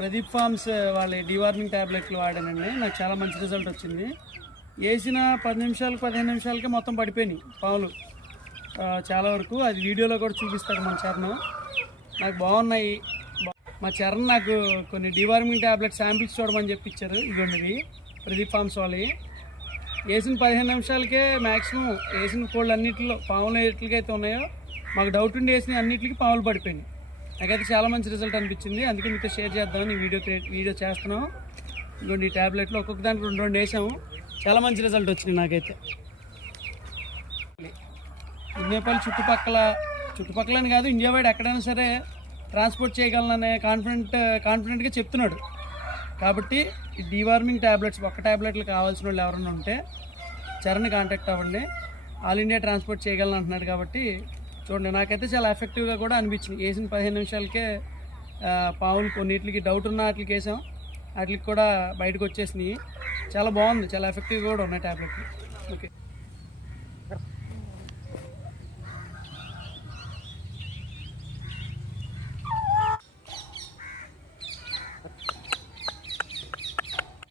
Pradeep forms వాళ్ళ deworming ట్యాబ్లెట్లు వాడానండి. నాకు చాలా మంచి రిజల్ట్ వచ్చింది. వేసిన 10 నిమిషాలు 15 నిమిషాలకే మొత్తం పడిపోయినాయి పాములు చాలా వరకు. అది వీడియోలో కూడా చూపిస్తాడు మన చరణ్. నాకు బాగున్నాయి. మా చరణ్ నాకు కొన్ని డివార్మింగ్ ట్యాబ్లెట్ శాంపిల్స్ చూడమని చెప్పి ఇచ్చారు. ఇదిగోండి ప్రదీప్ ఫార్మ్స్ వాళ్ళవి. వేసిన 15 నిమిషాలకే మ్యాక్సిమం వేసిన కోళ్ళు అన్నింటిలో పాములు ఎట్లకైతే ఉన్నాయో మాకు డౌట్ ఉండి వేసిన అన్నింటికి పాములు పడిపోయినాయి. నాకైతే చాలా మంచి రిజల్ట్ అనిపించింది. అందుకే మీతో షేర్ చేద్దామని వీడియో చేస్తున్నాం. ఇదిగోండి ఈ ట్యాబ్లెట్లు ఒక్కొక్క దానికి 2 వేసాము. చాలా మంచి రిజల్ట్ వచ్చింది నాకైతే. ఇన్నేపల్లి చుట్టుపక్కలని కాదు, ఇండియా వైడ్ ఎక్కడైనా సరే ట్రాన్స్పోర్ట్ చేయగలననే కాన్ఫిడెంట్గా చెప్తున్నాడు. కాబట్టి ఈ డివార్మింగ్ ట్యాబ్లెట్స్ ఒక్క ట్యాబ్లెట్లు కావాల్సిన వాళ్ళు ఎవరైనా ఉంటే చరణ్ కాంటాక్ట్ అవ్వండి. ఆల్ ఇండియా ట్రాన్స్పోర్ట్ చేయగలను అంటున్నాడు. కాబట్టి చూడండి, నాకైతే చాలా ఎఫెక్టివ్గా కూడా అనిపించింది. వేసిన 15 నిమిషాలకే పాములు కొన్నిటికి డౌట్ ఉన్న వాటికి వేసాం, వాటికి కూడా బయటకు వచ్చేసినాయి. చాలా బాగుంది, చాలా ఎఫెక్టివ్గా కూడా ఉన్నాయి ట్యాబ్లెట్లు. ఓకే.